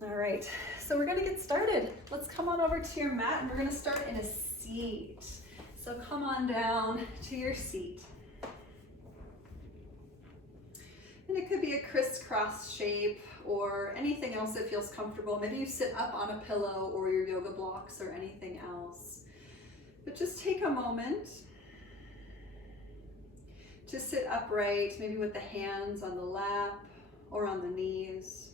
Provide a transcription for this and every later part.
All right, so we're gonna get started. Let's come on over to your mat and we're gonna start in a seat. So come on down to your seat. And it could be a crisscross shape or anything else that feels comfortable. Maybe you sit up on a pillow or your yoga blocks or anything else. But just take a moment to sit upright, maybe with the hands on the lap or on the knees.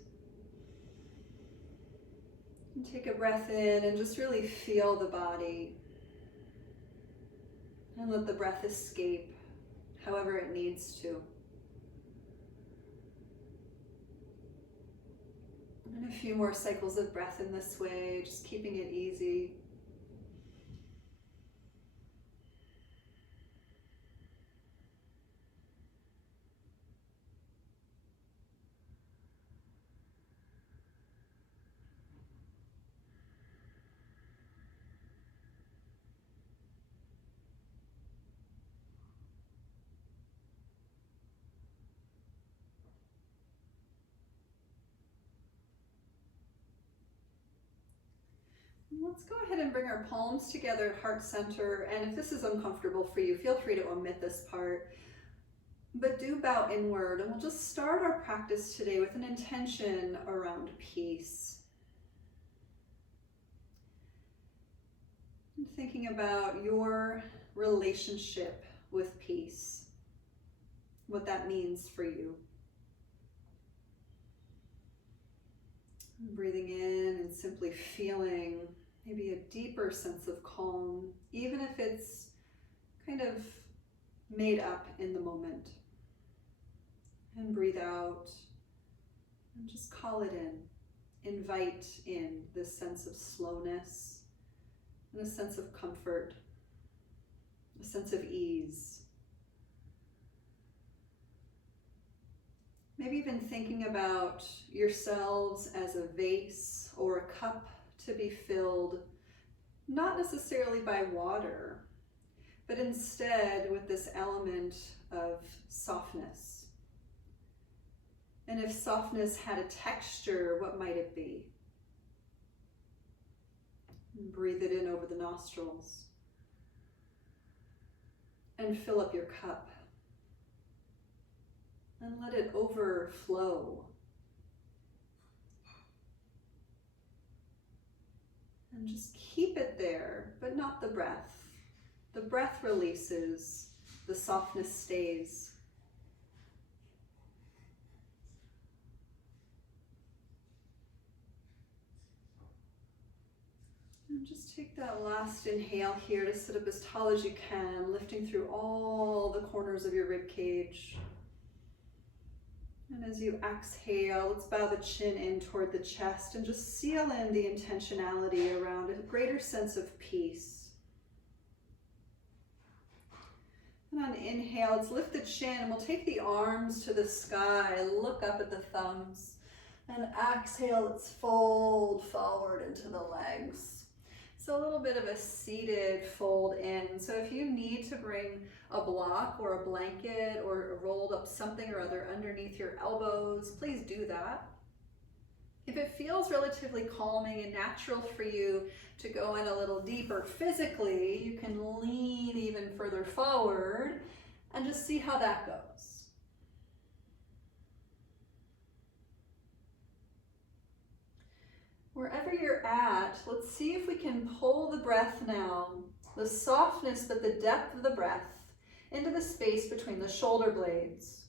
And take a breath in and just really feel the body. And let the breath escape however it needs to. And a few more cycles of breath in this way, just keeping it easy. Let's go ahead and bring our palms together at heart center, and if this is uncomfortable for you, feel free to omit this part, but do bow inward, and we'll just start our practice today with an intention around peace. And thinking about your relationship with peace, what that means for you. Breathing in and simply feeling maybe a deeper sense of calm, even if it's kind of made up in the moment. And breathe out and just call it in. Invite in this sense of slowness and a sense of comfort, a sense of ease. Maybe even thinking about yourselves as a vase or a cup to be filled, not necessarily by water, but instead with this element of softness. And if softness had a texture, what might it be? And breathe it in over the nostrils and fill up your cup and let it overflow. And just keep it there, but not the breath. The breath releases, the softness stays. And just take that last inhale here to sit up as tall as you can, lifting through all the corners of your rib cage. And as you exhale, let's bow the chin in toward the chest and just seal in the intentionality around a greater sense of peace. And on inhale, let's lift the chin and we'll take the arms to the sky, look up at the thumbs. And exhale, let's fold forward into the legs. So a little bit of a seated fold in. So if you need to bring a block or a blanket or a rolled up something or other underneath your elbows, please do that. If it feels relatively calming and natural for you to go in a little deeper physically, you can lean even further forward and just see how that goes. Wherever you're at, let's see if we can pull the breath now, the softness but the depth of the breath, into the space between the shoulder blades.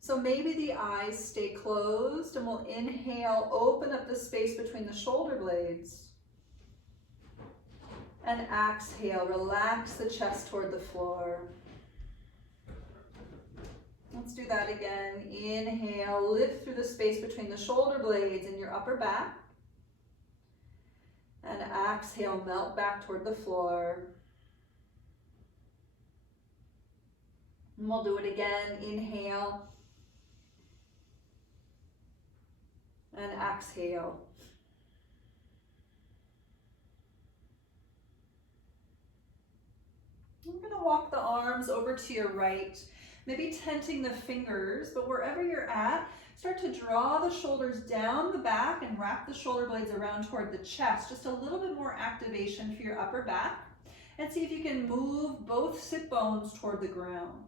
So maybe the eyes stay closed and we'll inhale, open up the space between the shoulder blades. And exhale, relax the chest toward the floor. Let's do that again. Inhale, lift through the space between the shoulder blades and your upper back. And exhale, melt back toward the floor. And we'll do it again. Inhale. And exhale. We're going to walk the arms over to your right, maybe tenting the fingers, but wherever you're at, Start to draw the shoulders down the back and wrap the shoulder blades around toward the chest. Just a little bit more activation for your upper back. And see if you can move both sit bones toward the ground.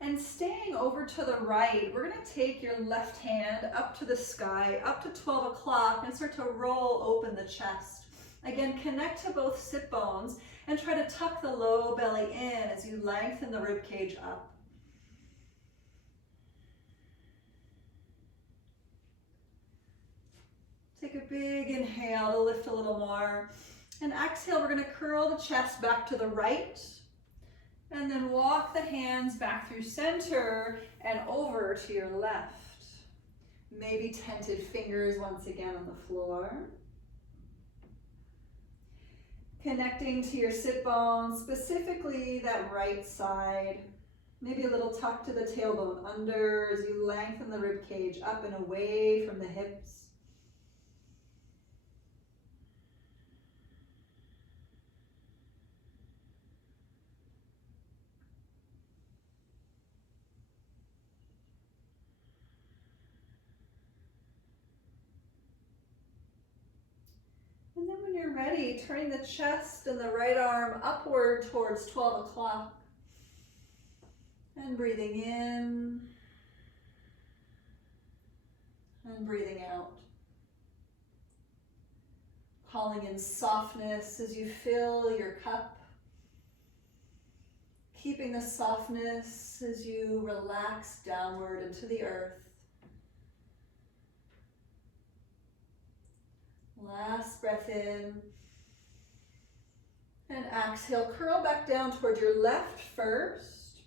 And staying over to the right, we're going to take your left hand up to the sky, up to 12 o'clock, and start to roll open the chest. Again, connect to both sit bones and try to tuck the low belly in as you lengthen the rib cage up. Take a big inhale to lift a little more. And exhale, we're going to curl the chest back to the right. And then walk the hands back through center and over to your left. Maybe tented fingers once again on the floor. Connecting to your sit bones, specifically that right side. Maybe a little tuck to the tailbone under as you lengthen the rib cage up and away from the hips. And then when you're ready, turning the chest and the right arm upward towards 12 o'clock. And breathing in. And breathing out. Calling in softness as you fill your cup. Keeping the softness as you relax downward into the earth. Last breath in. And exhale, curl back down toward your left first.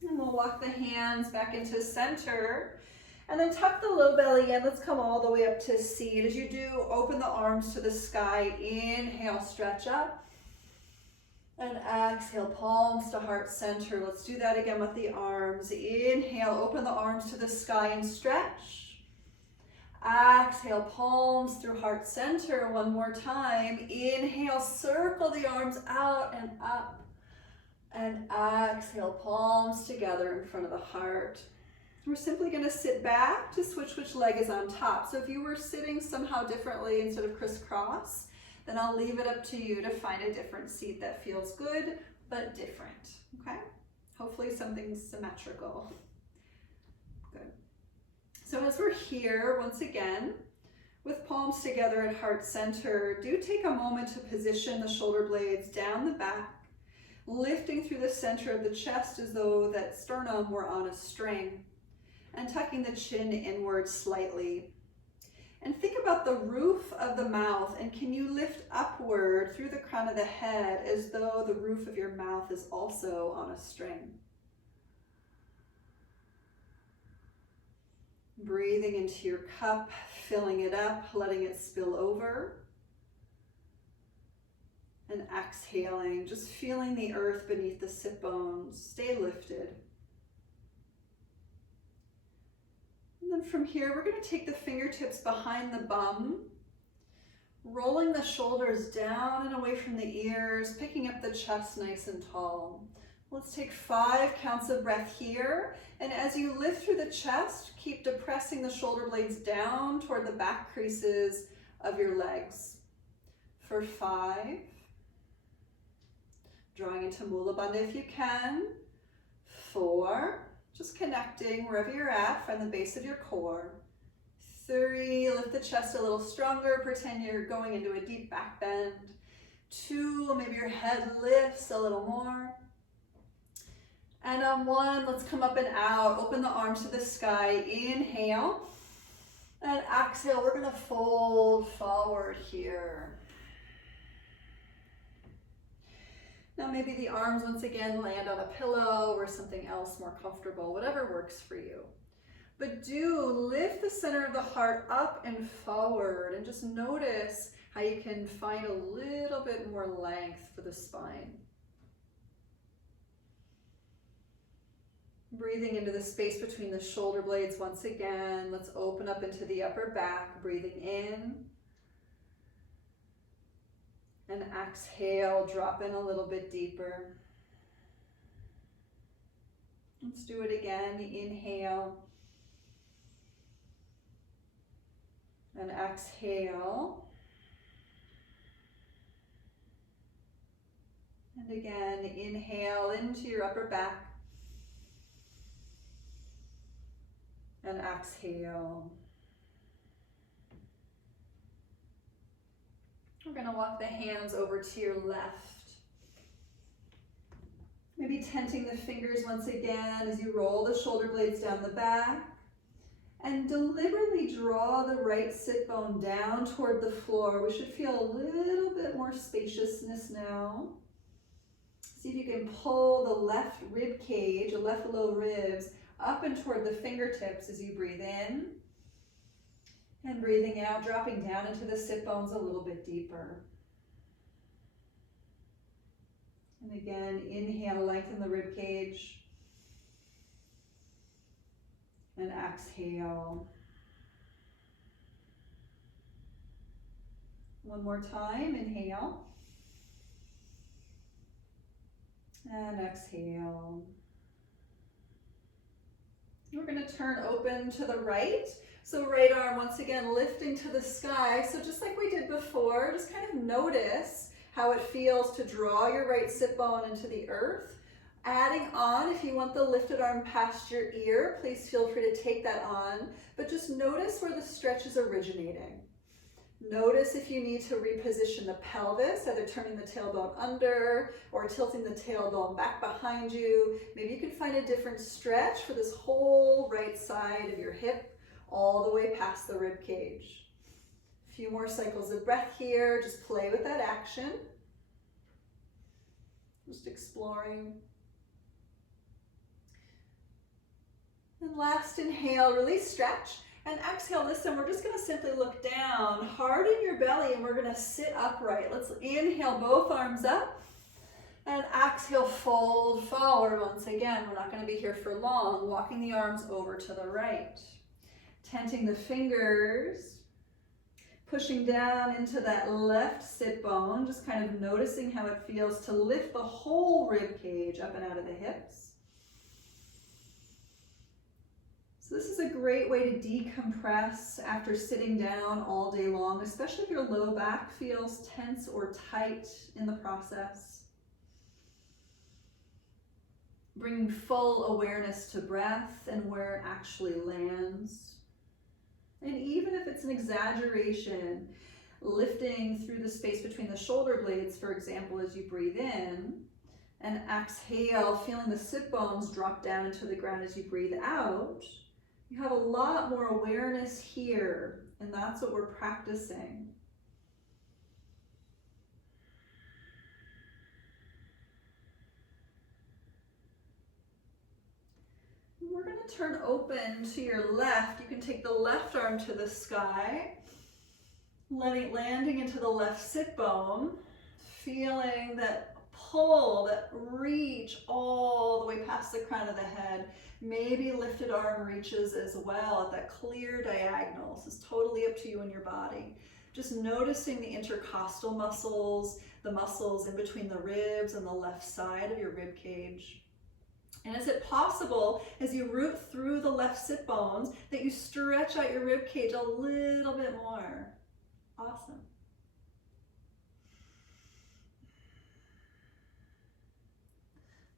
And we'll walk the hands back into center. And then tuck the low belly in. Let's come all the way up to seat. As you do, open the arms to the sky. Inhale, stretch up. And exhale, palms to heart center. Let's do that again with the arms. Inhale, open the arms to the sky and stretch. Exhale, palms through heart center. One more time. Inhale, circle the arms out and up. And exhale, palms together in front of the heart. We're simply going to sit back to switch which leg is on top. So if you were sitting somehow differently instead of crisscross, then I'll leave it up to you to find a different seat that feels good but different. Okay? Hopefully something symmetrical. Good. So as we're here, once again, with palms together at heart center, do take a moment to position the shoulder blades down the back, lifting through the center of the chest as though that sternum were on a string, and tucking the chin inward slightly. And think about the roof of the mouth, and can you lift upward through the crown of the head as though the roof of your mouth is also on a string. Breathing into your cup, filling it up, letting it spill over. And exhaling, just feeling the earth beneath the sit bones. Stay lifted. And then from here, we're going to take the fingertips behind the bum, rolling the shoulders down and away from the ears, picking up the chest nice and tall. Let's take 5 counts of breath here. And as you lift through the chest, keep depressing the shoulder blades down toward the back creases of your legs. For 5. Drawing into Mula Bandha if you can. 4. Just connecting wherever you're at, find the base of your core. 3, lift the chest a little stronger, pretend you're going into a deep back bend. 2, maybe your head lifts a little more. And on 1, let's come up and out, open the arms to the sky, inhale. And exhale, we're gonna fold forward here. Now maybe the arms once again land on a pillow or something else more comfortable, whatever works for you. But do lift the center of the heart up and forward and just notice how you can find a little bit more length for the spine. Breathing into the space between the shoulder blades once again. Let's open up into the upper back, breathing in. And exhale, drop in a little bit deeper. Let's do it again. Inhale. And exhale. And again, inhale into your upper back. And exhale. We're going to walk the hands over to your left. Maybe tenting the fingers once again as you roll the shoulder blades down the back. And deliberately draw the right sit bone down toward the floor. We should feel a little bit more spaciousness now. See if you can pull the left rib cage, the left low ribs, up and toward the fingertips as you breathe in. And breathing out, dropping down into the sit bones a little bit deeper. And again, inhale, lengthen the rib cage. And exhale. One more time, inhale. And exhale. We're going to turn open to the right. So right arm once again lifting to the sky. So just like we did before, just kind of notice how it feels to draw your right sit bone into the earth. Adding on, if you want the lifted arm past your ear, please feel free to take that on, but just notice where the stretch is originating. Notice if you need to reposition the pelvis, either turning the tailbone under or tilting the tailbone back behind you. Maybe you can find a different stretch for this whole right side of your hip, all the way past the rib cage. A few more cycles of breath here, just play with that action. Just exploring. And last inhale, release, stretch, and exhale. Listen, we're just going to simply look down, harden your belly, and we're going to sit upright. Let's inhale, both arms up, and exhale, fold forward once again. We're not going to be here for long. Walking the arms over to the right. Tenting the fingers, pushing down into that left sit bone, just kind of noticing how it feels to lift the whole rib cage up and out of the hips. So this is a great way to decompress after sitting down all day long, especially if your low back feels tense or tight in the process. Bringing full awareness to breath and where it actually lands. And even if it's an exaggeration, lifting through the space between the shoulder blades, for example, as you breathe in, and exhale, feeling the sit bones drop down into the ground as you breathe out, you have a lot more awareness here, and that's what we're practicing. We're going to turn open to your left. You can take the left arm to the sky, landing into the left sit bone, feeling that pull, that reach all the way past the crown of the head. Maybe lifted arm reaches as well at that clear diagonal. This is totally up to you and your body. Just noticing the intercostal muscles, the muscles in between the ribs and the left side of your rib cage. And is it possible, as you root through the left sit bones, that you stretch out your rib cage a little bit more? Awesome.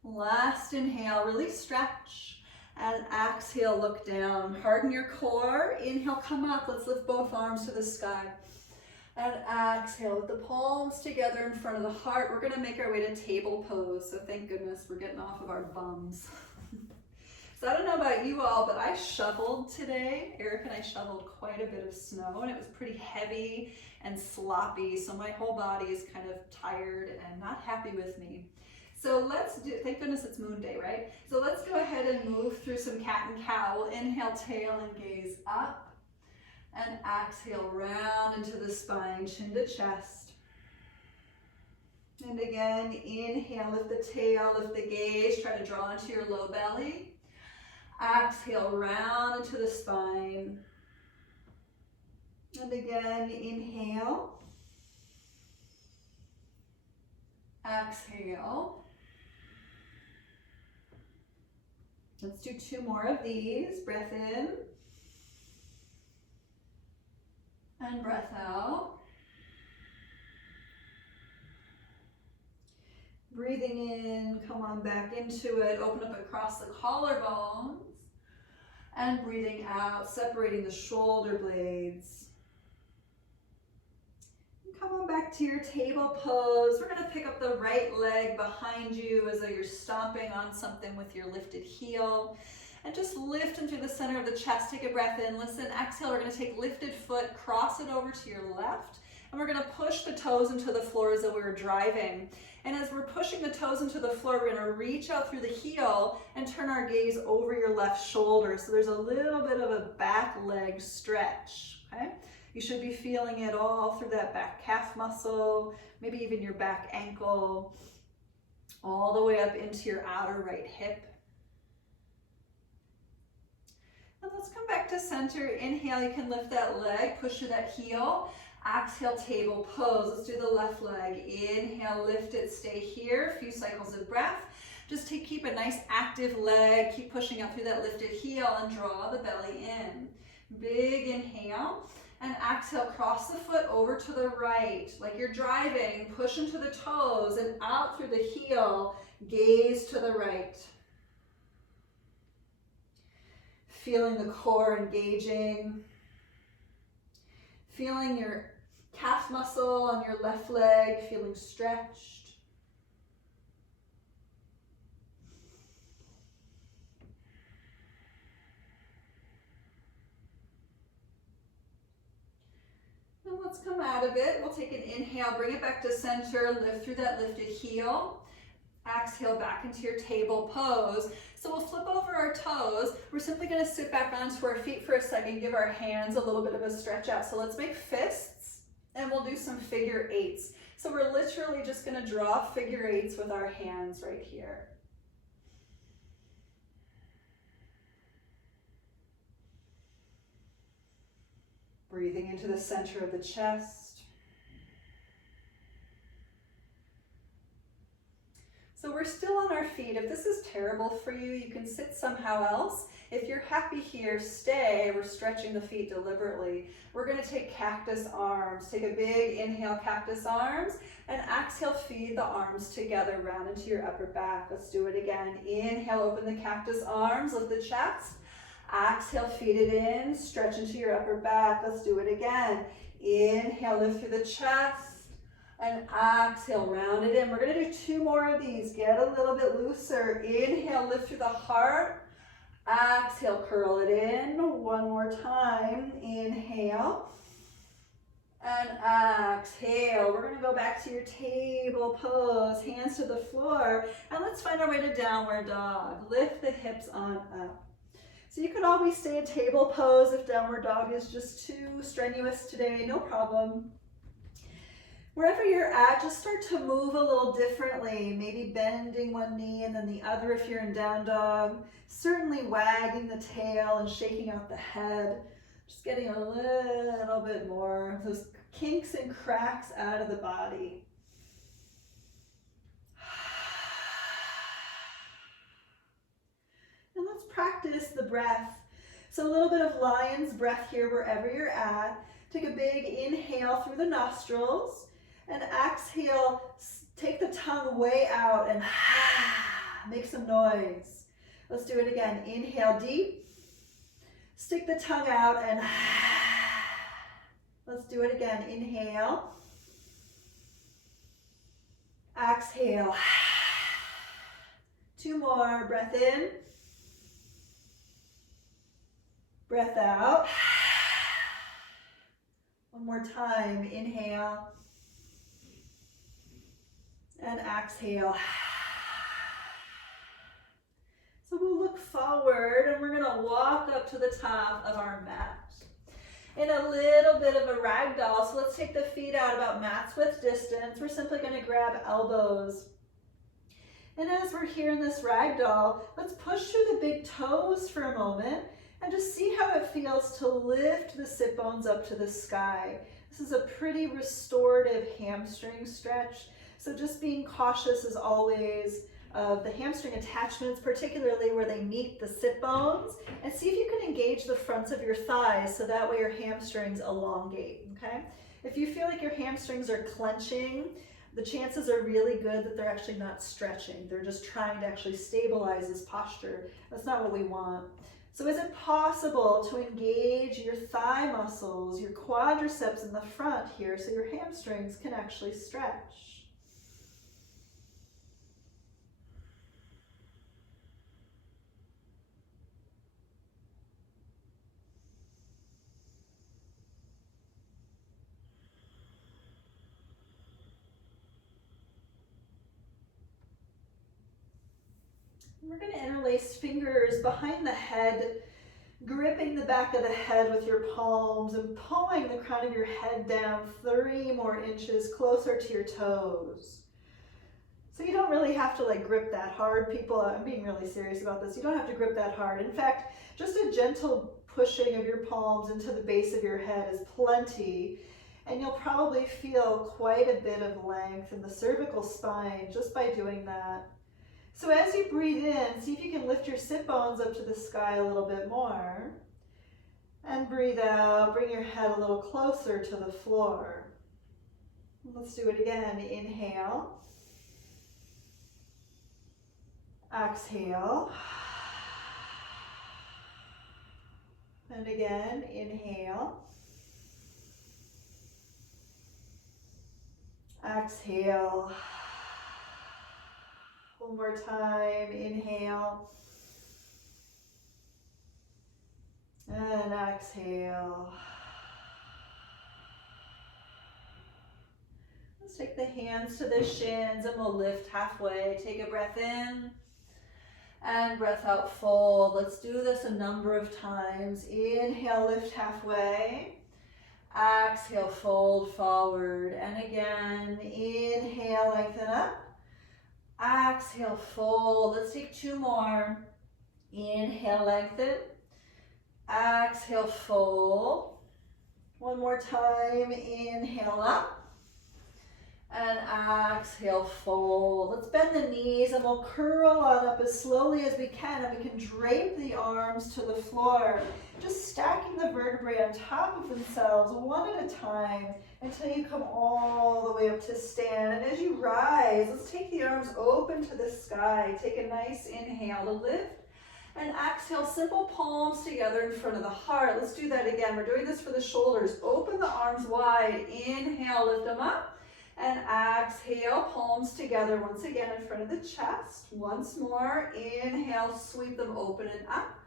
Last inhale, release, stretch. And exhale, look down. Harden your core. Inhale, come up. Let's lift both arms to the sky. And exhale with the palms together in front of the heart. We're going to make our way to table pose. So thank goodness we're getting off of our bums. So I don't know about you all, but I shoveled today. Eric and I shoveled quite a bit of snow, and it was pretty heavy and sloppy. So my whole body is kind of tired and not happy with me. So let's do, thank goodness it's moon day, right? So let's go ahead and move through some cat and cow. We'll inhale, tail and gaze up. And exhale, round into the spine, chin to chest. And again, inhale, lift the tail, lift the gaze, try to draw into your low belly. Exhale, round into the spine. And again, inhale. Exhale. Let's do 2 more of these. Breath in and breath out. Breathing in, come on back into it. Open up across the collarbones. And breathing out, separating the shoulder blades. Come on back to your table pose. We're going to pick up the right leg behind you as though you're stomping on something with your lifted heel. And just lift into the center of the chest. Take a breath in. Listen, exhale. We're going to take lifted foot, cross it over to your left. And we're going to push the toes into the floor as though we were driving. And as we're pushing the toes into the floor, we're going to reach out through the heel and turn our gaze over your left shoulder. So there's a little bit of a back leg stretch, okay? You should be feeling it all through that back calf muscle, maybe even your back ankle, all the way up into your outer right hip. And let's come back to center. Inhale, you can lift that leg, push to that heel. Exhale, table pose. Let's do the left leg. Inhale, lift it, stay here. A few cycles of breath. Just keep a nice active leg. Keep pushing out through that lifted heel and draw the belly in. Big inhale. And exhale, cross the foot over to the right. Like you're driving, push into the toes and out through the heel. Gaze to the right. Feeling the core engaging. Feeling your calf muscle on your left leg, feeling stretched. And let's come out of it. We'll take an inhale, bring it back to center, lift through that lifted heel. Exhale back into your table pose. So we'll flip over our toes. We're simply going to sit back onto our feet for a second, give our hands a little bit of a stretch out. So let's make fists and we'll do some figure eights. So we're literally just going to draw figure eights with our hands right here. Breathing into the center of the chest. So we're still on our feet. If this is terrible for you, you can sit somehow else. If you're happy here, stay. We're stretching the feet deliberately. We're going to take cactus arms. Take a big inhale, cactus arms, and exhale, feed the arms together, round into your upper back. Let's do it again. Inhale, open the cactus arms, lift the chest. Exhale, feed it in, stretch into your upper back. Let's do it again. Inhale, lift through the chest. And exhale, round it in. We're going to do 2 more of these. Get a little bit looser. Inhale, lift through the heart. Exhale, curl it in. 1 more time. Inhale. And exhale. We're going to go back to your table pose. Hands to the floor. And let's find our way to downward dog. Lift the hips on up. So you can always stay in table pose if downward dog is just too strenuous today. No problem. Wherever you're at, just start to move a little differently, maybe bending one knee and then the other if you're in down dog. Certainly wagging the tail and shaking out the head. Just getting a little bit more of those kinks and cracks out of the body. And let's practice the breath. So a little bit of lion's breath here wherever you're at. Take a big inhale through the nostrils. And exhale, take the tongue way out and make some noise. Let's do it again. Inhale deep. Stick the tongue out and let's do it again. Inhale. Exhale. 2 more. Breath in. Breath out. 1 more time. Inhale. And exhale. So we'll look forward and we're going to walk up to the top of our mat in a little bit of a ragdoll. So let's take the feet out about mat's width distance. We're simply going to grab elbows. And as we're here in this ragdoll, let's push through the big toes for a moment and just see how it feels to lift the sit bones up to the sky. This is a pretty restorative hamstring stretch. So just being cautious as always of the hamstring attachments, particularly where they meet the sit bones, and see if you can engage the fronts of your thighs so that way your hamstrings elongate, okay? If you feel like your hamstrings are clenching, the chances are really good that they're actually not stretching. They're just trying to actually stabilize this posture. That's not what we want. So is it possible to engage your thigh muscles, your quadriceps in the front here so your hamstrings can actually stretch? We're going to interlace fingers behind the head, gripping the back of the head with your palms and pulling the crown of your head down 3 more inches closer to your toes. So you don't really have to like grip that hard, people. I'm being really serious about this. You don't have to grip that hard. In fact, just a gentle pushing of your palms into the base of your head is plenty. And you'll probably feel quite a bit of length in the cervical spine just by doing that. So as you breathe in, see if you can lift your sit bones up to the sky a little bit more. And breathe out, bring your head a little closer to the floor. Let's do it again. Inhale. Exhale. And again, inhale. Exhale. One more time, inhale. And exhale. Let's take the hands to the shins and we'll lift halfway. Take a breath in and breath out, fold. Let's do this a number of times. Inhale, lift halfway. Exhale, fold forward. And again, inhale, lengthen up. Exhale, fold. Let's take 2 more. Inhale, lengthen. Exhale, fold. One more time. Inhale up. And exhale, fold. Let's bend the knees and we'll curl on up as slowly as we can, and we can drape the arms to the floor, just stacking the vertebrae on top of themselves one at a time until you come all the way up to stand. And as you rise, let's take the arms open to the sky. Take a nice inhale to lift, and exhale, simple palms together in front of the heart. Let's do that again. We're doing this for the shoulders. Open the arms wide. Inhale, lift them up. And exhale, palms together once again in front of the chest. Once more, inhale, sweep them open and up.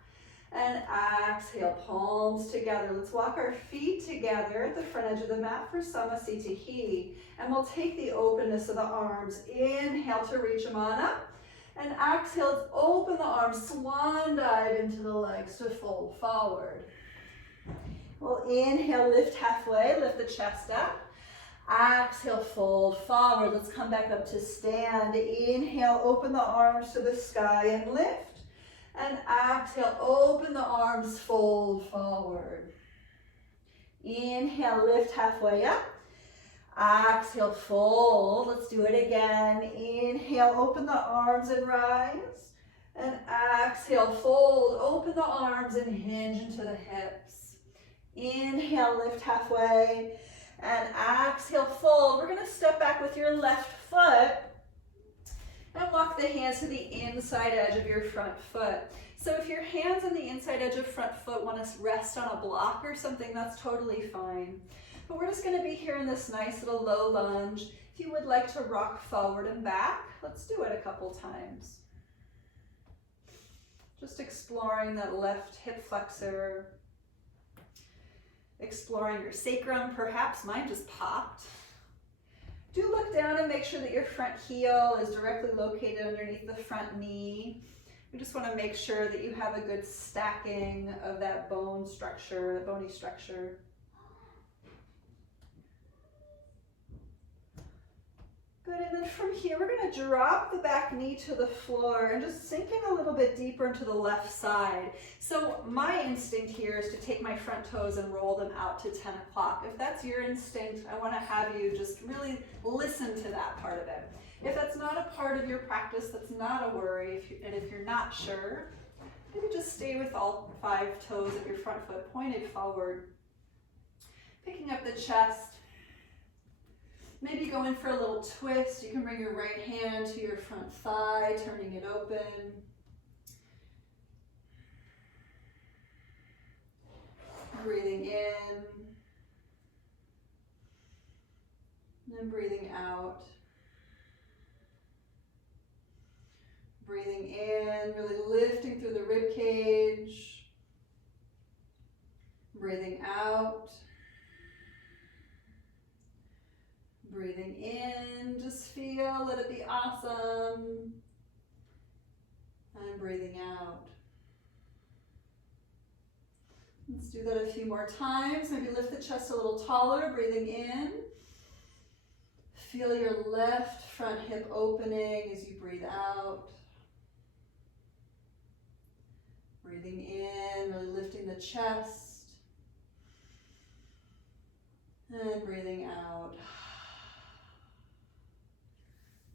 And exhale, palms together. Let's walk our feet together at the front edge of the mat for Samasthiti. And we'll take the openness of the arms. Inhale to reach them on up. And exhale, let's open the arms, swan dive into the legs to fold forward. We'll inhale, lift halfway, lift the chest up. Exhale, fold forward. Let's come back up to stand. Inhale, open the arms to the sky and lift. And exhale, open the arms, fold forward. Inhale, lift halfway up. Exhale, fold. Let's do it again. Inhale, open the arms and rise. And exhale, fold. Open the arms and hinge into the hips. Inhale, lift halfway. And exhale, fold. We're going to step back with your left foot and walk the hands to the inside edge of your front foot. So if your hands on the inside edge of front foot want to rest on a block or something, that's totally fine. But we're just going to be here in this nice little low lunge. If you would like to rock forward and back, let's do it a couple times. Just exploring that left hip flexor. Exploring your sacrum, perhaps. Mine just popped. Do look down and make sure that your front heel is directly located underneath the front knee. We just want to make sure that you have a good stacking of that bone structure, the bony structure. Good, and then from here, we're gonna drop the back knee to the floor and just sink in a little bit deeper into the left side. So my instinct here is to take my front toes and roll them out to 10 o'clock. If that's your instinct, I wanna have you just really listen to that part of it. If that's not a part of your practice, that's not a worry. And if you're not sure, maybe just stay with all 5 toes of your front foot pointed forward. Picking up the chest. Maybe go in for a little twist. You can bring your right hand to your front thigh, turning it open. Breathing in. And breathing out. Breathing in, really lifting through the rib cage. Breathing out. Breathing in, just feel, let it be awesome. And breathing out. Let's do that a few more times. Maybe lift the chest a little taller, breathing in. Feel your left front hip opening as you breathe out. Breathing in, really lifting the chest. And breathing out.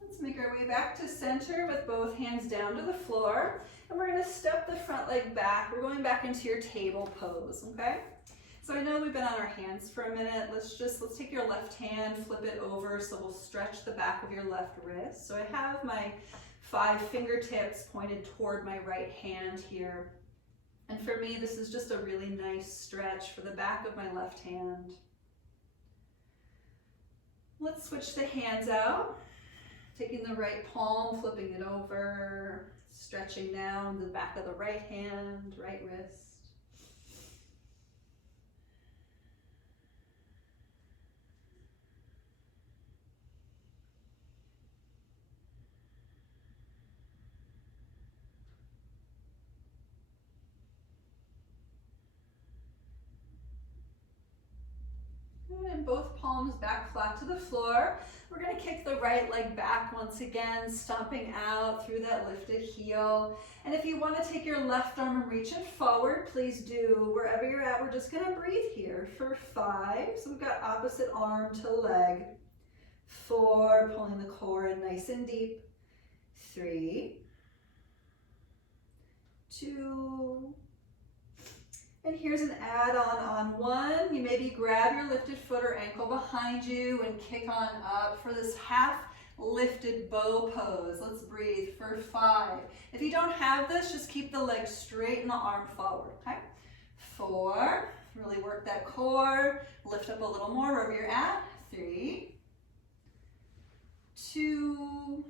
Let's make our way back to center with both hands down to the floor. And we're going to step the front leg back. We're going back into your table pose, okay? So I know we've been on our hands for a minute. Let's take your left hand, flip it over, so we'll stretch the back of your left wrist. So I have my 5 fingertips pointed toward my right hand here. And for me, this is just a really nice stretch for the back of my left hand. Let's switch the hands out. Taking the right palm, flipping it over, stretching down the back of the right hand, right wrist. And both palms back flat to the floor. We're going to kick the right leg back once again, stomping out through that lifted heel. And if you want to take your left arm and reach it forward, please do. Wherever you're at, we're just going to breathe here for 5. So we've got opposite arm to leg. 4, pulling the core in nice and deep. 3, 2, and here's an add-on on 1. You maybe grab your lifted foot or ankle behind you and kick on up for this half lifted bow pose. Let's breathe for 5. If you don't have this, just keep the leg straight and the arm forward, okay? 4, really work that core. Lift up a little more wherever you're at. 3, 2,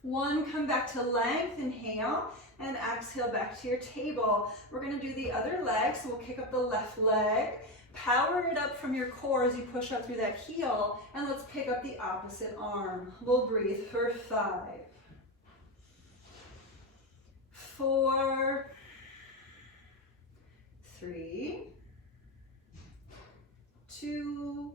1. Come back to length, inhale. And exhale back to your table. We're going to do the other leg, so we'll kick up the left leg. Power it up from your core as you push up through that heel, and let's pick up the opposite arm. We'll breathe for 5, 4, 3, 2,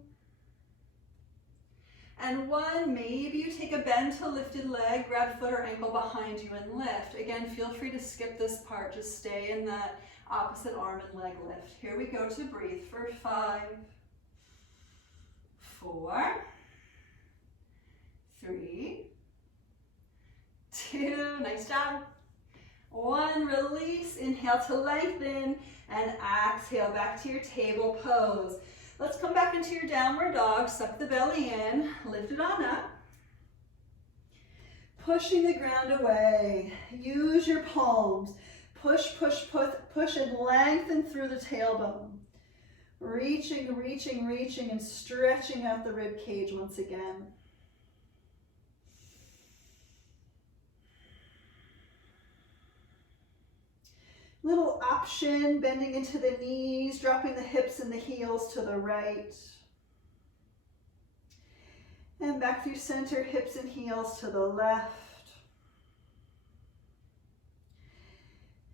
and 1. Maybe you take a bend to lifted leg, grab foot or ankle behind you and lift. Again, feel free to skip this part. Just stay in that opposite arm and leg lift. Here we go to breathe for 5, 4, 3, 2, nice job. 1, release, inhale to lengthen, and exhale back to your table pose. Let's come back into your downward dog, suck the belly in, lift it on up. Pushing the ground away, use your palms. Push, push, push, push and lengthen through the tailbone. Reaching, reaching, reaching and stretching out the rib cage once again. Little option, bending into the knees, dropping the hips and the heels to the right. And back through center, hips and heels to the left.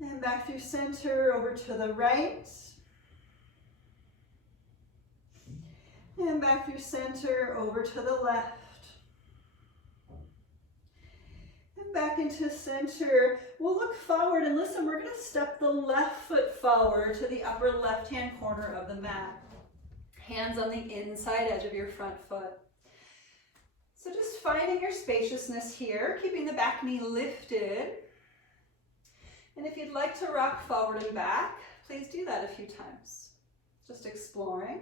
And back through center, over to the right. And back through center, over to the left. Back into center. We'll look forward and listen, we're going to step the left foot forward to the upper left-hand corner of the mat. Hands on the inside edge of your front foot. So just finding your spaciousness here, keeping the back knee lifted. And if you'd like to rock forward and back, please do that a few times. Just exploring.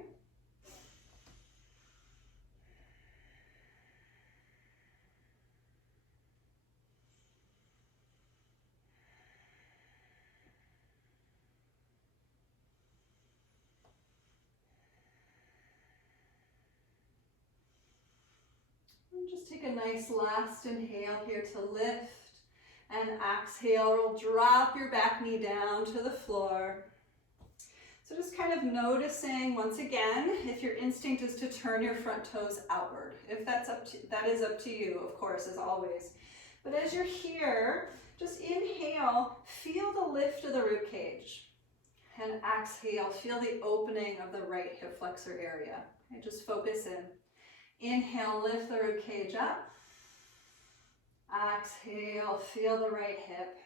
Just take a nice last inhale here to lift, and exhale, we'll drop your back knee down to the floor. So just kind of noticing, once again, if your instinct is to turn your front toes outward. If that is up to you, of course, as always. But as you're here, just inhale, feel the lift of the rib cage. And exhale, feel the opening of the right hip flexor area. Okay, just focus in. Inhale, lift the rib cage up. Exhale, feel the right hip.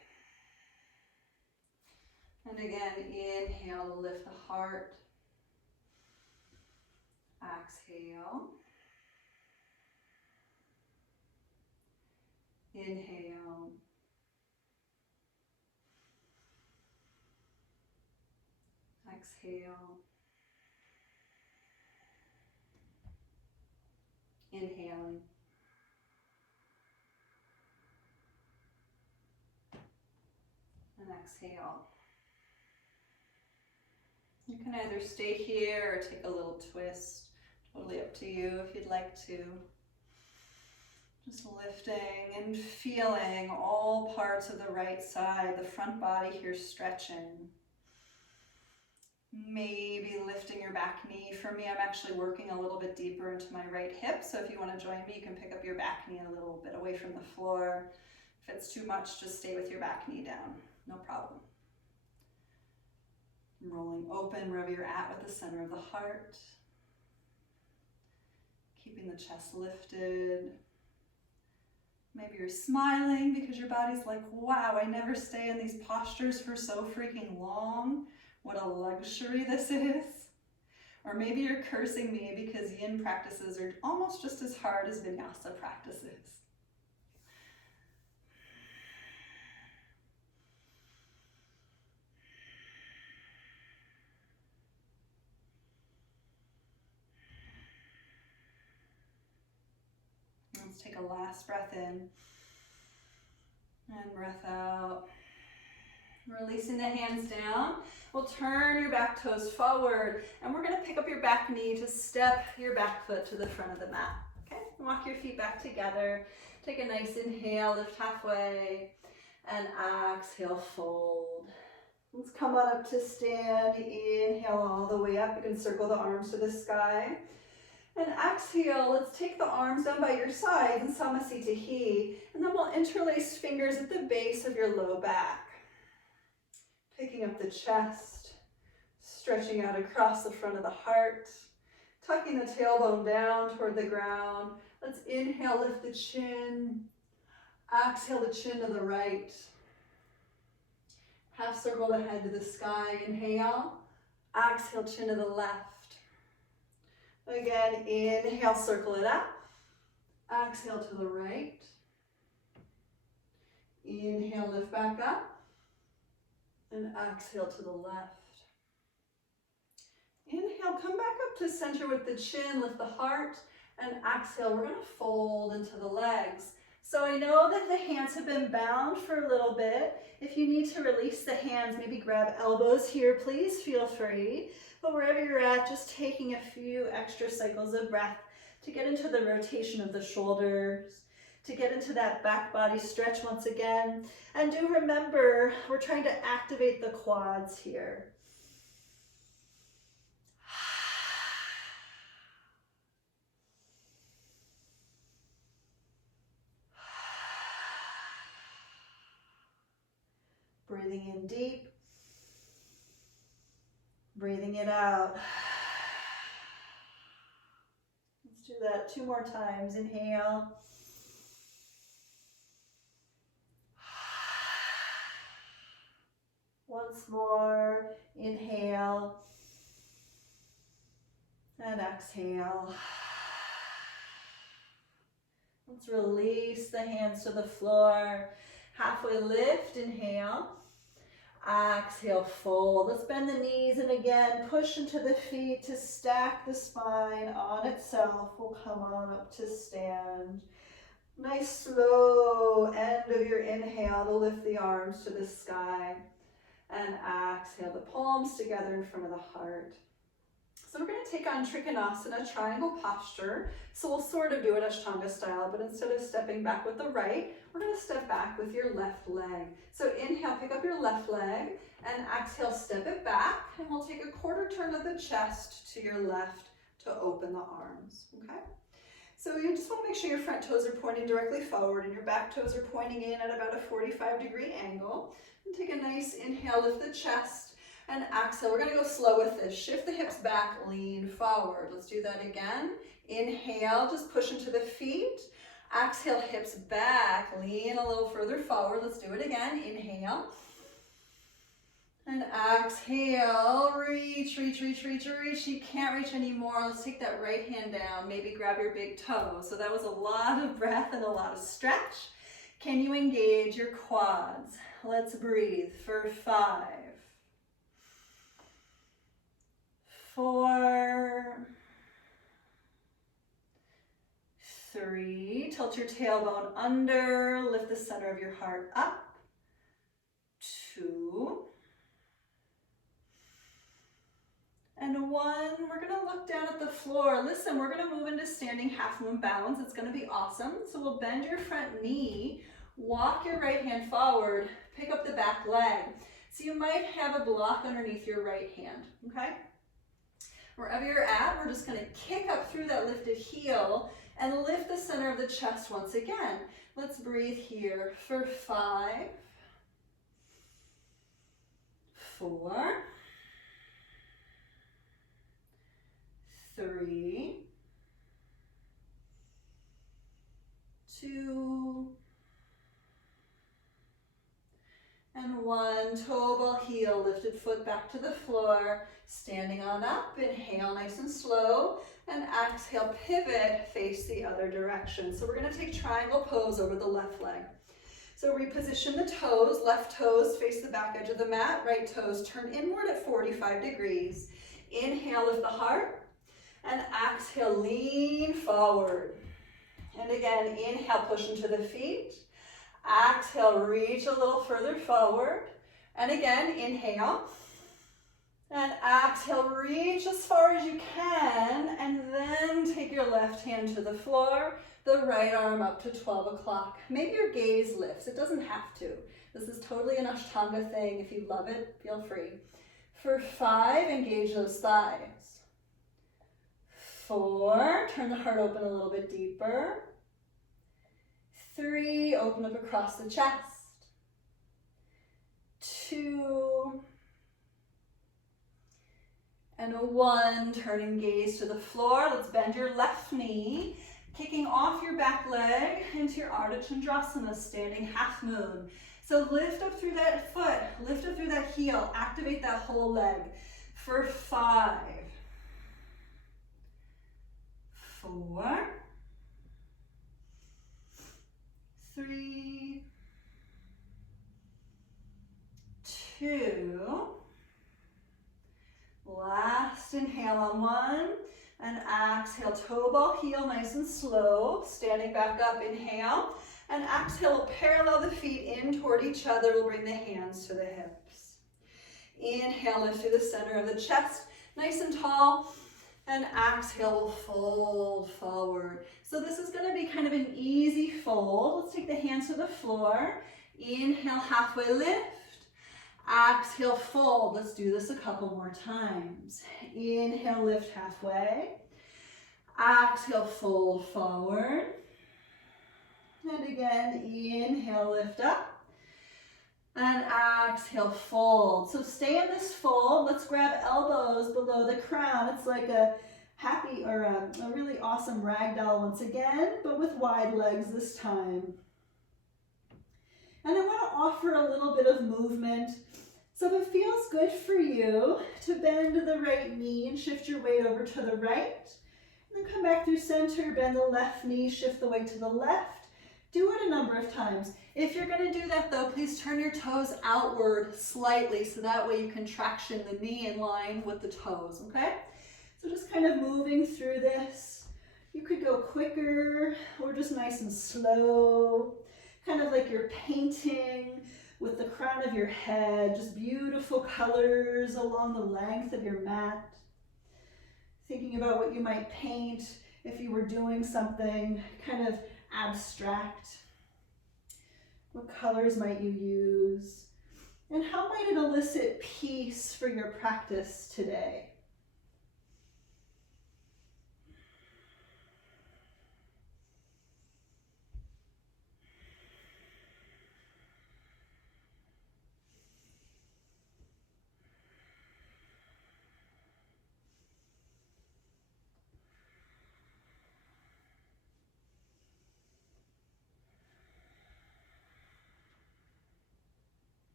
And again, inhale to lift the heart. Exhale. Inhale. Exhale. Inhaling. And exhale. You can either stay here or take a little twist. Totally up to you if you'd like to. Just lifting and feeling all parts of the right side, the front body here stretching. Maybe lifting your back knee. For me, I'm actually working a little bit deeper into my right hip, so if you want to join me, you can pick up your back knee a little bit away from the floor. If it's too much, just stay with your back knee down. No problem. Rolling open wherever you're at with the center of the heart. Keeping the chest lifted. Maybe you're smiling because your body's like, wow, I never stay in these postures for so freaking long. What a luxury this is. Or maybe you're cursing me because yin practices are almost just as hard as vinyasa practices. Let's take a last breath in and breath out. Releasing the hands down. We'll turn your back toes forward, and we're going to pick up your back knee to step your back foot to the front of the mat. Okay, walk your feet back together. Take a nice inhale, lift halfway, and exhale, fold. Let's come on up to stand. Inhale all the way up. You can circle the arms to the sky. And exhale, let's take the arms down by your sides in Samasthita, and then we'll interlace fingers at the base of your low back. Picking up the chest, stretching out across the front of the heart, tucking the tailbone down toward the ground. Let's inhale, lift the chin. Exhale the chin to the right. Half circle the head to the sky. Inhale. Exhale, chin to the left. Again, inhale, circle it up. Exhale to the right. Inhale, lift back up. And exhale to the left. Inhale, come back up to center with the chin, lift the heart, and exhale, we're going to fold into the legs. So I know that the hands have been bound for a little bit. If you need to release the hands, maybe grab elbows here, please feel free. But wherever you're at, just taking a few extra cycles of breath to get into the rotation of the shoulders, to get into that back body stretch once again. And do remember, we're trying to activate the quads here. Breathing in deep, breathing it out. Let's do that 2 more times. Inhale. Once more, inhale and exhale. Let's release the hands to the floor. Halfway lift, inhale. Exhale, fold. Let's bend the knees, and again, push into the feet to stack the spine on itself. We'll come on up to stand. Nice slow end of your inhale to lift the arms to the sky. And exhale, the palms together in front of the heart. So we're going to take on Trikonasana, triangle posture. So we'll sort of do it Ashtanga style, but instead of stepping back with the right, we're going to step back with your left leg. So inhale, pick up your left leg, and exhale, step it back, and we'll take a quarter turn of the chest to your left to open the arms, okay? So you just want to make sure your front toes are pointing directly forward and your back toes are pointing in at about a 45-degree angle. And take a nice inhale, lift the chest. And exhale, we're gonna go slow with this. Shift the hips back, lean forward. Let's do that again. Inhale, just push into the feet. Exhale, hips back, lean a little further forward. Let's do it again. Inhale. And exhale, reach, reach, reach, reach, reach. You can't reach anymore. Let's take that right hand down. Maybe grab your big toe. So that was a lot of breath and a lot of stretch. Can you engage your quads? Let's breathe for 5, 4, 3, tilt your tailbone under, lift the center of your heart up, 2, and 1. We're gonna look down at the floor. Listen, we're gonna move into standing half moon bounds. It's gonna be awesome. So we'll bend your front knee, walk your right hand forward, pick up the back leg. So you might have a block underneath your right hand, okay? Wherever you're at, we're just gonna kick up through that lifted heel and lift the center of the chest once again. Let's breathe here for 5, 4, 3, 2, and 1. Toe ball heel, lifted foot back to the floor, standing on up. Inhale nice and slow, and exhale, pivot, face the other direction. So we're gonna take triangle pose over the left leg. So reposition the toes, left toes face the back edge of the mat, right toes turn inward at 45 degrees. Inhale, lift the heart, and exhale, lean forward. And again, inhale, push into the feet. Exhale, reach a little further forward. And again, inhale. And exhale, reach as far as you can. And then take your left hand to the floor, the right arm up to 12 o'clock. Maybe your gaze lifts. It doesn't have to. This is totally an Ashtanga thing. If you love it, feel free. For 5, engage those thighs. 4, turn the heart open a little bit deeper. 3, open up across the chest. 2, and 1, turning gaze to the floor. Let's bend your left knee, kicking off your back leg into your Ardha Chandrasana, standing half moon. So lift up through that foot, lift up through that heel, activate that whole leg for 5, 4, 3, 2, last inhale on 1, and exhale, toe ball heel nice and slow, standing back up, inhale, and exhale, we'll parallel the feet in toward each other, we'll bring the hands to the hips. Inhale, lift through the center of the chest, nice and tall, and exhale, we'll fold forward. So this is gonna be kind of an easy fold. Let's take the hands to the floor. Inhale, halfway lift. Exhale, fold. Let's do this a couple more times. Inhale, lift halfway. Exhale, fold forward. And again, inhale, lift up. And exhale, fold. So stay in this fold. Let's grab elbows below the crown. It's like a happy or a really awesome ragdoll once again, but with wide legs this time. And I want to offer a little bit of movement. So if good for you to bend the right knee and shift your weight over to the right. And then come back through center, bend the left knee, shift the weight to the left. Do it a number of times. If you're going to do that though, please turn your toes outward slightly so that way you can traction the knee in line with the toes, okay? So just kind of moving through this. You could go quicker or just nice and slow, kind of like you're painting with the crown of your head, just beautiful colors along the length of your mat. Thinking about what you might paint if you were doing something kind of abstract. What colors might you use? And how might it elicit peace for your practice today?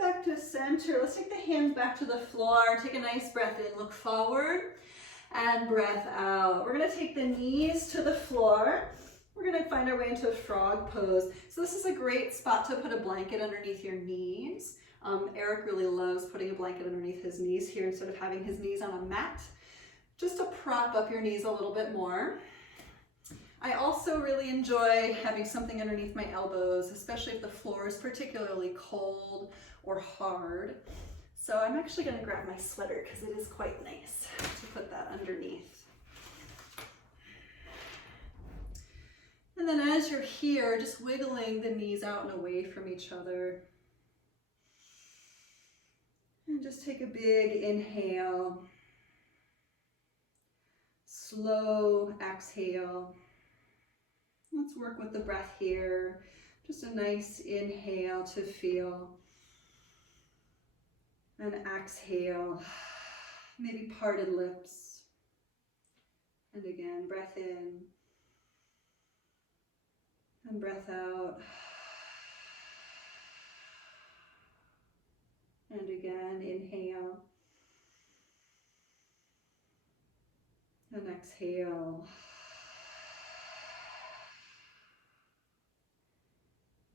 Back to center. Let's take the hands back to the floor. Take a nice breath in. Look forward and breath out. We're going to take the knees to the floor. We're going to find our way into a frog pose. So this is a great spot to put a blanket underneath your knees. Eric really loves putting a blanket underneath his knees here instead of having his knees on a mat, just to prop up your knees a little bit more. I also really enjoy having something underneath my elbows, especially if the floor is particularly cold or hard. So I'm actually going to grab my sweater because it is quite nice to put that underneath. And then as you're here, just wiggling the knees out and away from each other. And just take a big inhale. Slow exhale. Let's work with the breath here. Just a nice inhale to feel. And exhale. Maybe parted lips. And again, breath in. And breath out. And again, inhale. And exhale.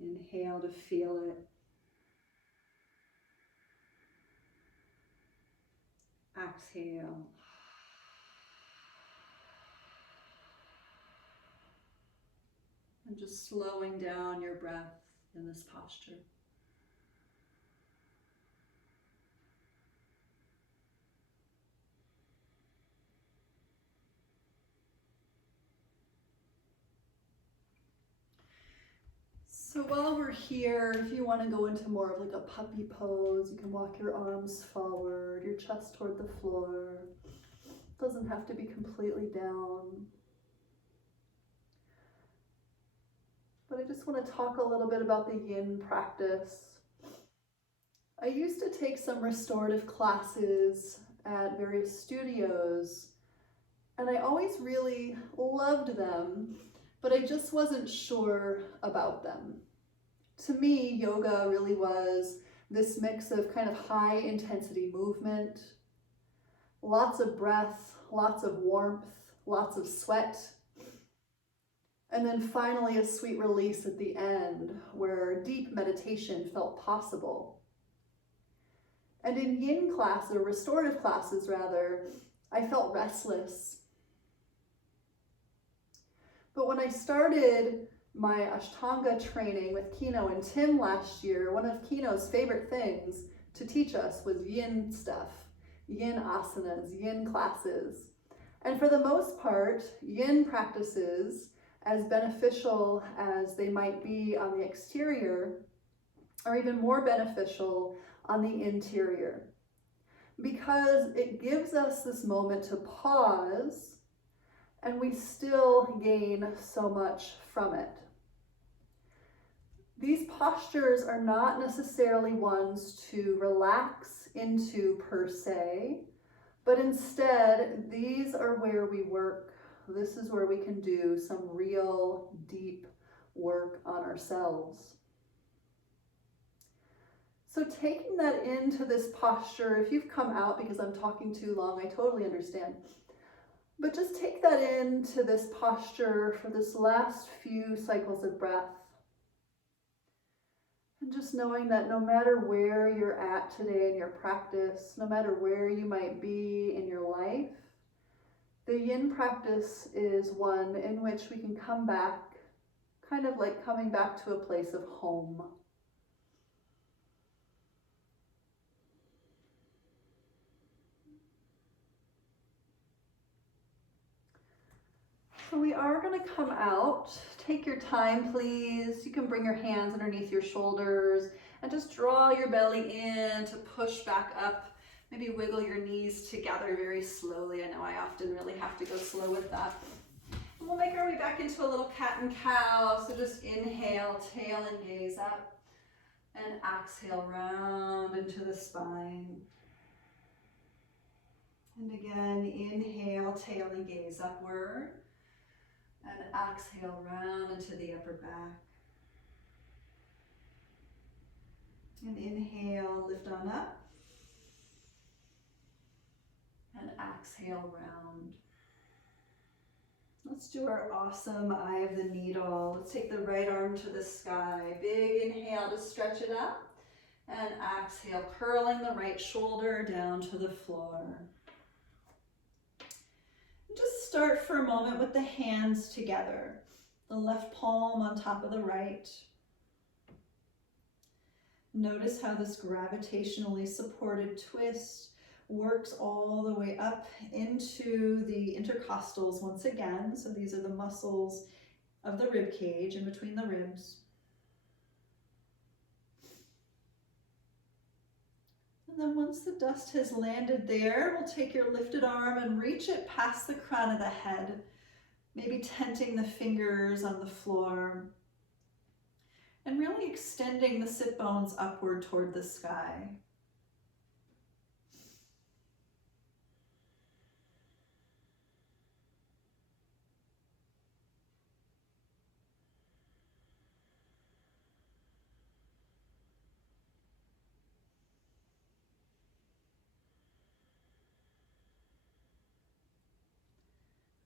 Inhale to feel it. Exhale. And just slowing down your breath in this posture. So while we're here, if you want to go into more of like a puppy pose, you can walk your arms forward, your chest toward the floor. It doesn't have to be completely down. But I just want to talk a little bit about the yin practice. I used to take some restorative classes at various studios, and I always really loved them, but I just wasn't sure about them. To me, yoga really was this mix of kind of high intensity movement, lots of breath, lots of warmth, lots of sweat, and then finally a sweet release at the end where deep meditation felt possible. And in yin class, or restorative classes rather, I felt restless. But when I started my Ashtanga training with Kino and Tim last year, one of Kino's favorite things to teach us was yin stuff, yin asanas, yin classes. And for the most part, yin practices, as beneficial as they might be on the exterior, are even more beneficial on the interior, because it gives us this moment to pause and we still gain so much from it. These postures are not necessarily ones to relax into per se, but instead these are where we work. This is where we can do some real deep work on ourselves. So taking that into this posture, if you've come out because I'm talking too long, I totally understand. But just take that into this posture for this last few cycles of breath. And just knowing that no matter where you're at today in your practice, no matter where you might be in your life, the yin practice is one in which we can come back, kind of like coming back to a place of home. So we are going to come out. Take your time, please. You can bring your hands underneath your shoulders and just draw your belly in to push back up. Maybe wiggle your knees together very slowly. I know I often really have to go slow with that. And we'll make our way back into a little cat and cow. So just inhale, tail and gaze up. And exhale, round into the spine. And again, inhale, tail and gaze upward. And exhale, round into the upper back. And inhale, lift on up. And exhale, round. Let's do our awesome eye of the needle. Let's take the right arm to the sky. Big inhale to stretch it up. And exhale, curling the right shoulder down to the floor. Just start for a moment with the hands together. The left palm on top of the right. Notice how this gravitationally supported twist works all the way up into the intercostals once again. So these are the muscles of the rib cage in between the ribs. And then once the dust has landed there, we'll take your lifted arm and reach it past the crown of the head, maybe tenting the fingers on the floor, and really extending the sit bones upward toward the sky.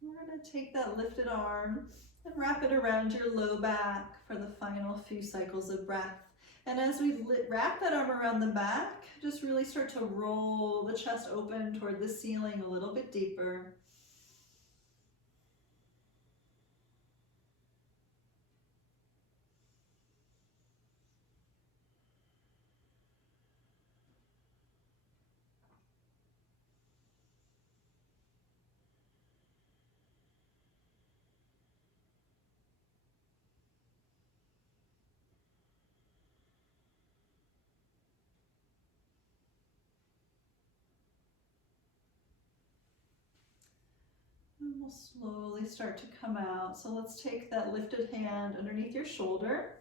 We're going to take that lifted arm and wrap it around your low back for the final few cycles of breath. And as we wrap that arm around the back, just really start to roll the chest open toward the ceiling a little bit deeper. And we'll slowly start to come out. So let's take that lifted hand underneath your shoulder.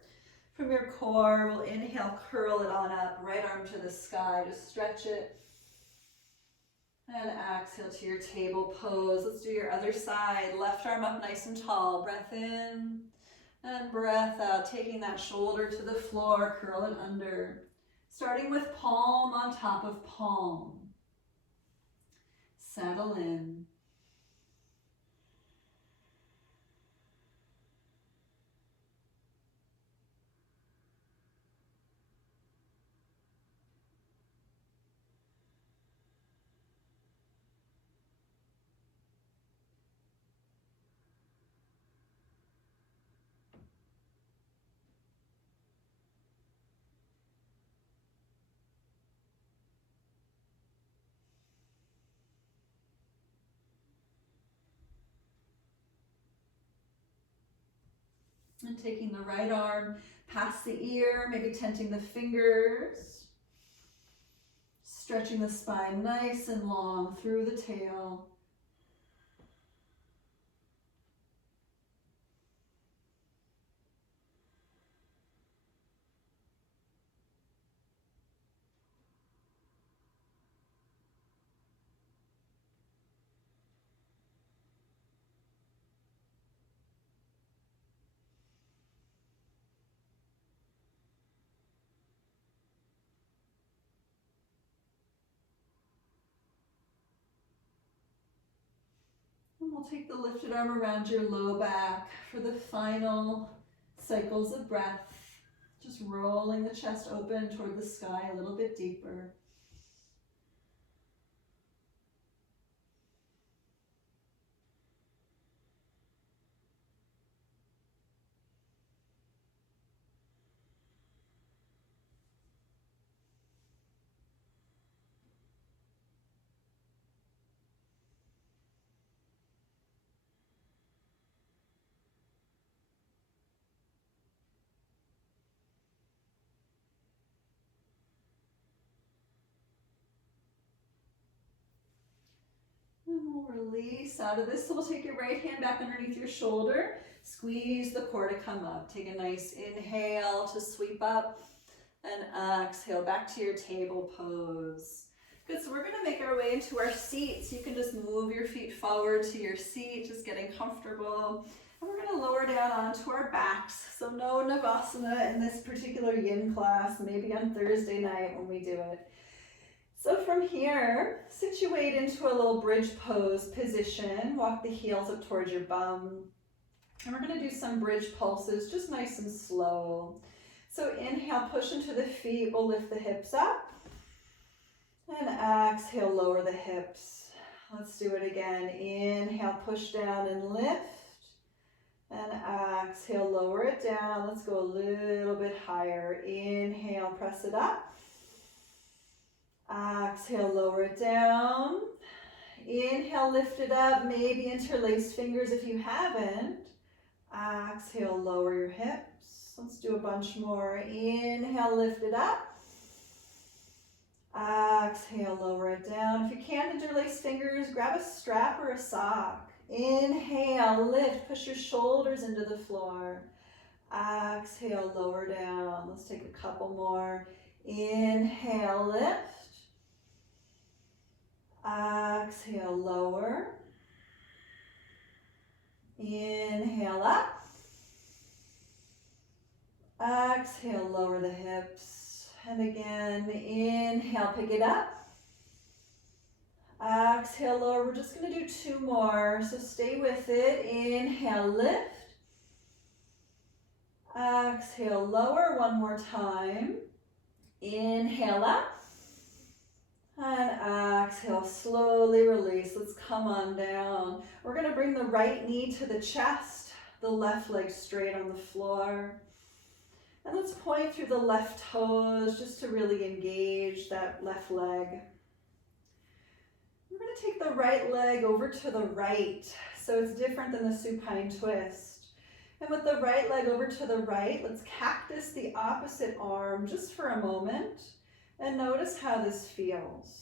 From your core, we'll inhale, curl it on up, right arm to the sky, just stretch it. And exhale to your table pose. Let's do your other side. Left arm up nice and tall. Breath in and breath out, taking that shoulder to the floor, curl it under. Starting with palm on top of palm. Settle in. And taking the right arm past the ear, maybe tenting the fingers. Stretching the spine nice and long through the tail. We'll take the lifted arm around your low back for the final cycles of breath. Just rolling the chest open toward the sky a little bit deeper. And we'll release out of this. So we'll take your right hand back underneath your shoulder. Squeeze the core to come up. Take a nice inhale to sweep up. And exhale back to your table pose. Good, so we're gonna make our way into our seat. So you can just move your feet forward to your seat, just getting comfortable. And we're gonna lower down onto our backs. So no Navasana in this particular yin class, maybe on Thursday night when we do it. So from here, situate into a little bridge pose position. Walk the heels up towards your bum. And we're gonna do some bridge pulses, just nice and slow. So inhale, push into the feet, we'll lift the hips up. And exhale, lower the hips. Let's do it again. Inhale, push down and lift. And exhale, lower it down. Let's go a little bit higher. Inhale, press it up. Exhale, lower it down. Inhale, lift it up. Maybe interlace fingers if you haven't. Exhale, lower your hips. Let's do a bunch more. Inhale, lift it up. Exhale, lower it down. If you can't interlace fingers, grab a strap or a sock. Inhale, lift, push your shoulders into the floor. Exhale, lower down. Let's take a couple more. Inhale, lift. Exhale, lower. Inhale, up. Exhale, lower the hips. And again, inhale, pick it up. Exhale, lower. We're just going to do two more, so stay with it. Inhale, lift. Exhale, lower. One more time. Inhale, up. And exhale, slowly release. Let's come on down. We're going to bring the right knee to the chest, the left leg straight on the floor. And let's point through the left toes just to really engage that left leg. We're going to take the right leg over to the right, so it's different than the supine twist. And with the right leg over to the right, let's cactus the opposite arm just for a moment and notice how this feels.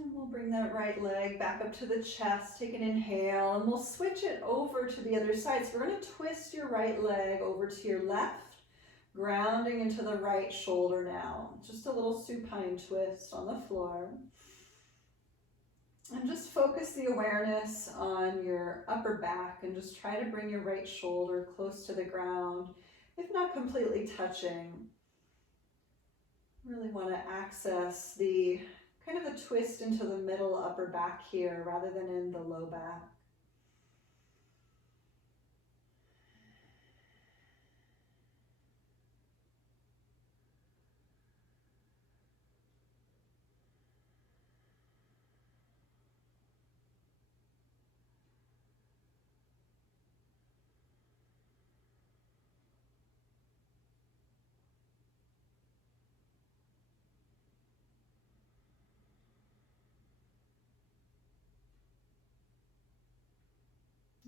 And we'll bring that right leg back up to the chest, take an inhale, and we'll switch it over to the other side. So we're going to twist your right leg over to your left, grounding into the right shoulder now. Just a little supine twist on the floor. And just focus the awareness on your upper back and just try to bring your right shoulder close to the ground, if not completely touching. Really want to access the kind of the twist into the middle upper back here rather than in the low back.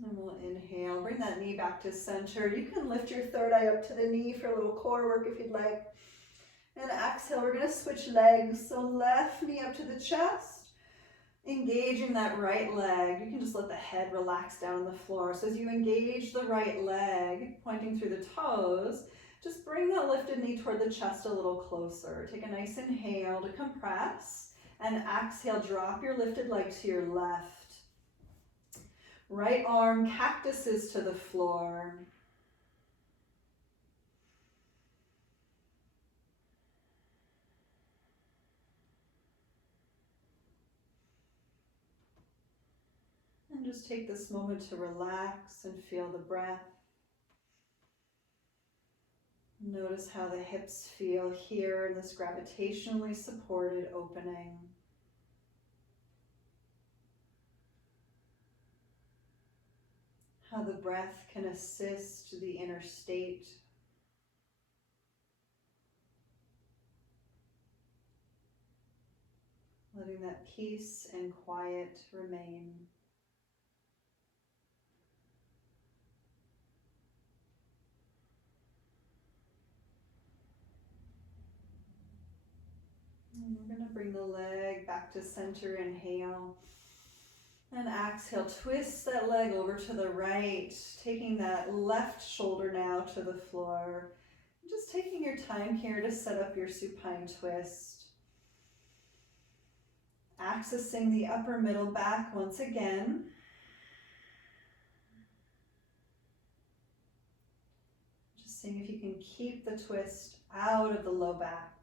And we'll inhale, bring that knee back to center. You can lift your third eye up to the knee for a little core work if you'd like. And exhale, we're going to switch legs. So left knee up to the chest, Engaging that right leg, you can just let the head relax down on the floor. So as you engage the right leg, pointing through the toes, just bring that lifted knee toward the chest a little closer. Take a nice inhale to compress, and exhale, drop your lifted leg to your left. Right arm cactuses to the floor. And just take this moment to relax and feel the breath. Notice how the hips feel here in this gravitationally supported opening. How the breath can assist the inner state. Letting that peace and quiet remain. And we're going to bring the leg back to center, inhale. And exhale, twist that leg over to the right, taking that left shoulder now to the floor. Just taking your time here to set up your supine twist. Accessing the upper middle back once again. Just seeing if you can keep the twist out of the low back.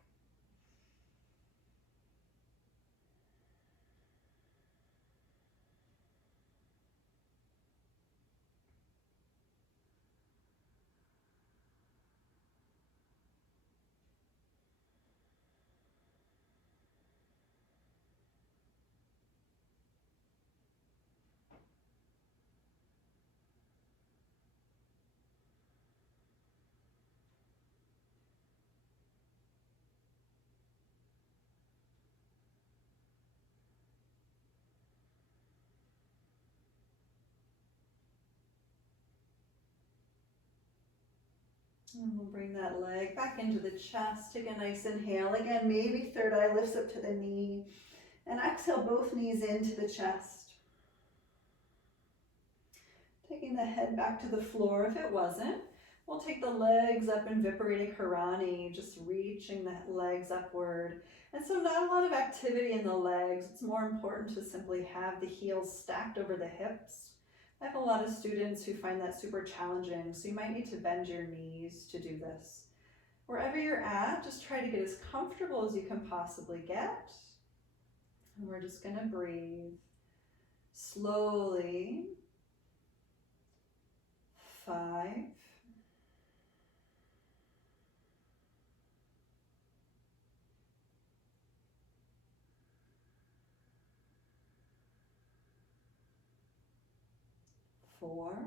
And we'll bring that leg back into the chest. Take a nice inhale. Again, maybe third eye lifts up to the knee. And exhale, both knees into the chest. Taking the head back to the floor if it wasn't. We'll take the legs up in Viparita Karani, just reaching the legs upward. And so not a lot of activity in the legs. It's more important to simply have the heels stacked over the hips. I have a lot of students who find that super challenging, so you might need to bend your knees to do this. Wherever you're at, just try to get as comfortable as you can possibly get. And we're just gonna breathe slowly. 5, 4,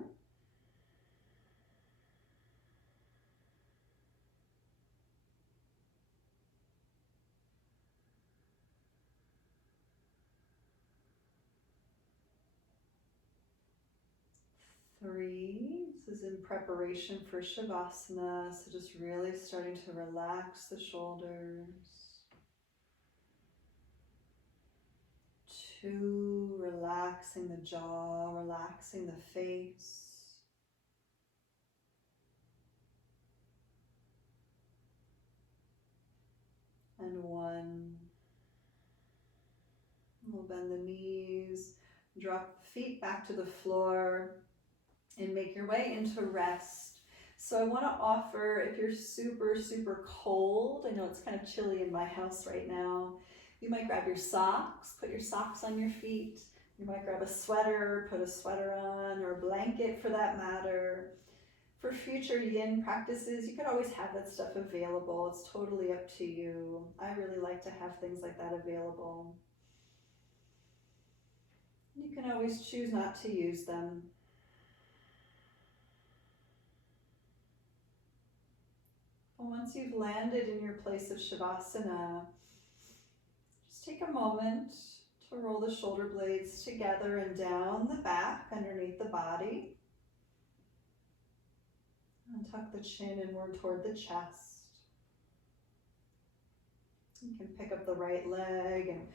3. This is in preparation for Shavasana, so just really starting to relax the shoulders. 2, relaxing the jaw, relaxing the face. And 1. We'll bend the knees, drop the feet back to the floor, and make your way into rest. So I want to offer, if you're super cold, I know it's kind of chilly in my house right now, you might grab your socks, put your socks on your feet. You might grab a sweater, put a sweater on, or a blanket for that matter. For future yin practices, you could always have that stuff available. It's totally up to you. I really like to have things like that available. You can always choose not to use them. Well, once you've landed in your place of Shavasana, just take a moment to roll the shoulder blades together and down the back underneath the body. And tuck the chin inward toward the chest. You can pick up the right leg and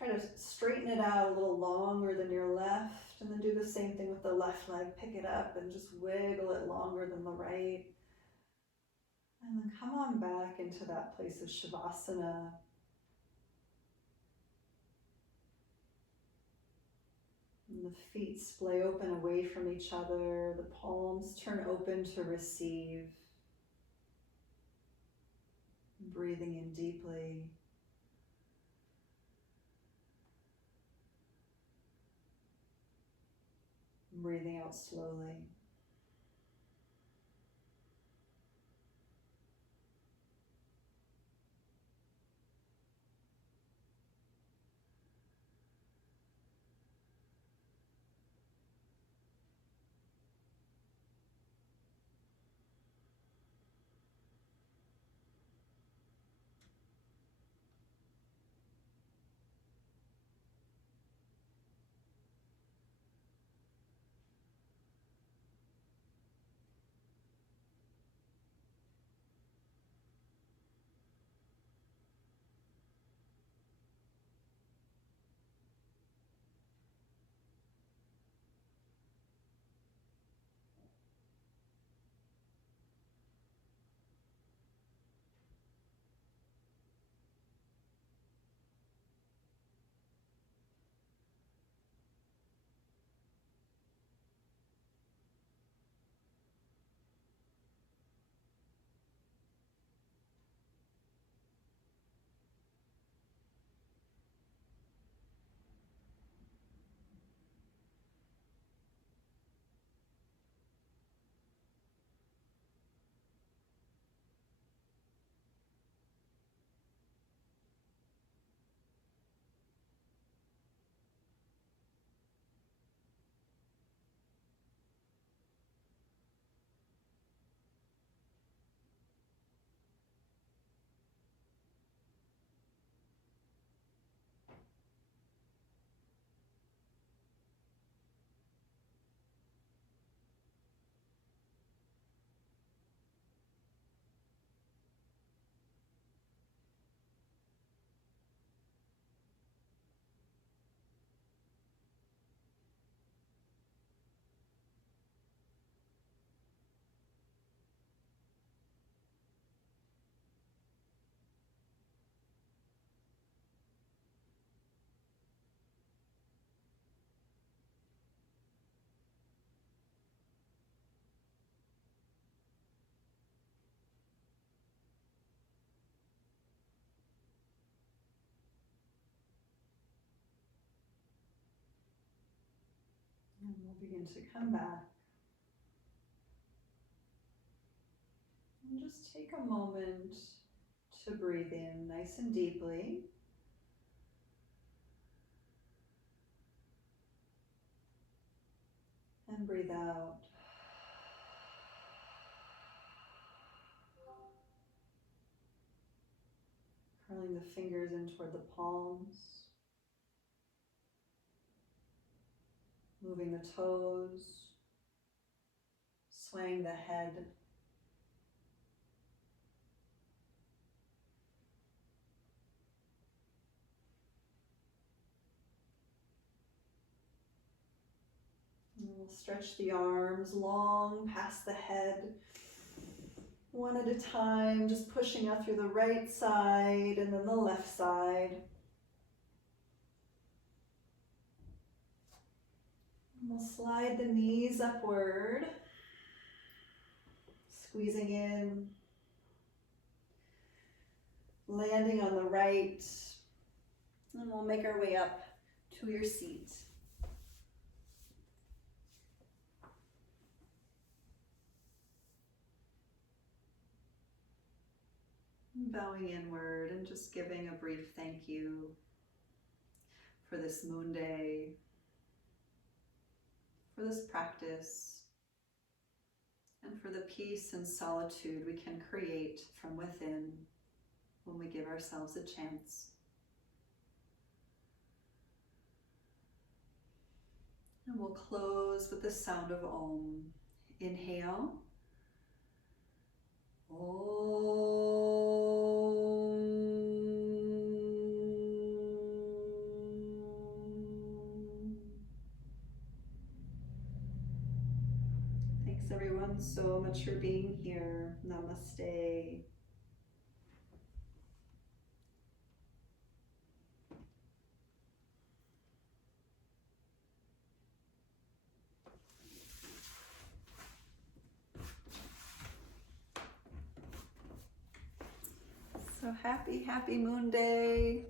try to straighten it out a little longer than your left, and then do the same thing with the left leg. Pick it up and just wiggle it longer than the right. And then come on back into that place of Shavasana. And the feet splay open away from each other. The palms turn open to receive. Breathing in deeply. Breathing out slowly. And we'll begin to come back. And just take a moment to breathe in nice and deeply. And breathe out. Curling the fingers in toward the palms. Moving the toes. Swaying the head. And we'll stretch the arms long past the head. One at a time, just pushing out through the right side and then the left side. And we'll slide the knees upward, squeezing in, landing on the right, and we'll make our way up to your seat. Bowing inward and just giving a brief thank you for this moon day, for this practice, and for the peace and solitude we can create from within when we give ourselves a chance. And we'll close with the sound of Om. Inhale. Om. so much for being here. Namaste. So happy, happy Moon Day.